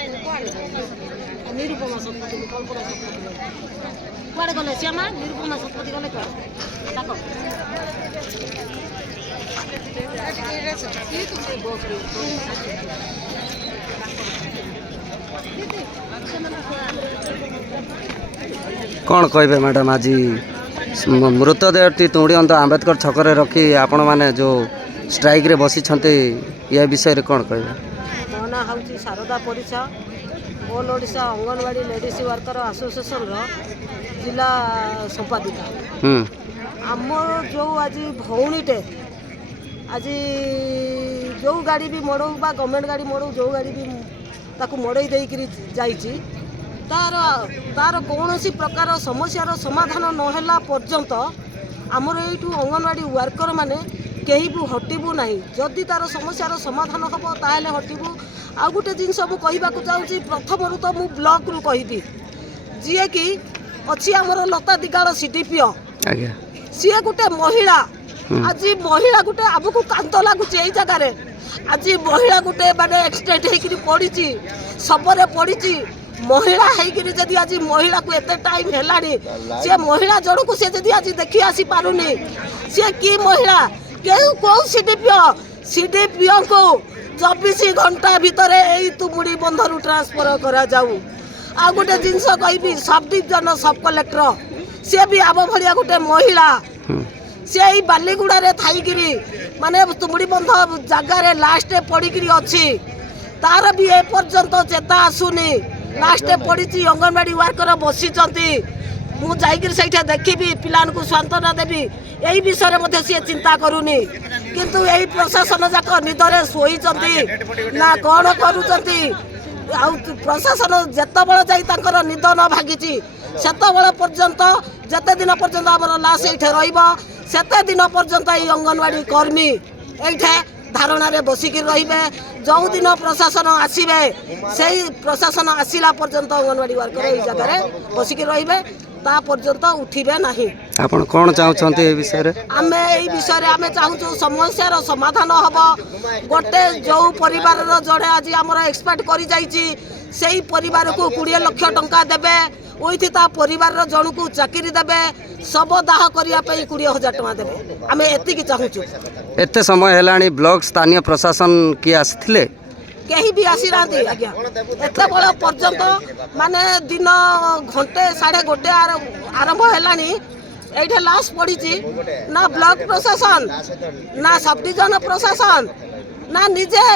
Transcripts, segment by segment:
निरुपमा शतपथी कल्पना शतपथी कुआड़े गले श्यामा निरुपमा शतपथी गले कौन कहे मैडम आज मृतदेहटी तुड़ीअंत आंबेडकर छकरे रखी आपण मैंने जो स्ट्राइक रे बसी या विषय रे कौन कहे? मो ना हूँ Sarada Parichha all Odisha anganwadi ladies worker association जिला संपादिका। आम जो आज भौणीटे आज जो गाड़ी भी मड़ो बा गवर्नमेंट गाड़ी मड़ो जो गाड़ी भी ताकू मड़ई देकरी जाइए तार तार कौन सी प्रकार समस्यार समाधान नहला पर्यंत आमर यू अंगनवाड़ी वर्कर माने कहीं भी हटबू ना जदि तार समस्यार समाधान हम ताहले हटबू। आ गोटे जिनस मुझे चाहूँगी प्रथम तो मु ब्लॉक रु कहि जी कि अच्छी आमर लता दिगाल सीडीपीओ सी गोटे महिला आज महिला गोटे आमको कांत लगुच जगार आज महिला गोटे माने एक्सीडेंट होकर पड़ी सबरे पड़ी महिला होकर जदि आज महिला को एत टाइम है सी महिला जन को सी आज देखी आसी पारुनी सी कि महिला कौ सीडीपीओ को 24 घंटा भितर यही तुमुड़ी बंधर ट्रांसफर करा जाऊ। आ गोटे जिनस कहि सब डिविजन सब कलेक्टर सी भी आम भाया गोटे महिला सी बालीगुड़ा थी माने तुमुड़ी बंध जगार लास्ट पड़ी अच्छी तार भी एपर्यंत चेता आसुनी लास्ट पड़ी अंगनवाड़ी वर्कर बसी मुझे देखी पिला सांत्वना देवी यही विषय में सी चिंता करूनी किंतु यही प्रशासन जाक निदरे शोई ना कौन करूँ प्रशासन जिते बड़ जा निद न भागी से पर्यंत जिते दिन पर्यंत आम लाश ये रते दिन पर्यंत ये अंगनवाड़ी कर्मी ये धारणा बसिक रे जो दिन प्रशासन आसवे से प्रशासन आसला पर्यंत अंगनवाड़ी वर्कर ये जगह बसिक रे ता पर्यंत उठिबे नहीं। आपण कोन चाहउछन्ते ए विषय रे? आमे ए विषय रे आमे चाहूछु समस्यार समाधान हबो। गोटे जो परिवार रो जड़े आज हमर एक्सपेक्ट करि जाईची सेही परिवार को 20 लाख टंका देबे ओइथि ता परिवार रो जण को चाकरी देबे सब दाह करिया पे 20,000 टंका देबे आमे एति की चाहूछु। एते समय हेलाणी ब्लॉक स्थानीय प्रशासन की आसिथिले कहीं भी आसी ना आज्ञा एत बड़ा पर्यंत माने दिन घंटे 1:30 आरंभ है ये लाश पड़ी ना ब्लॉक प्रशासन ना सब डिविजन प्रशासन ना निजे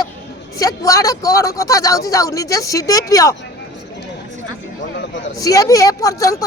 से कुआड़े कौन कथा जाऊ निजे सीडीपीओ सी भी ए पर्यंत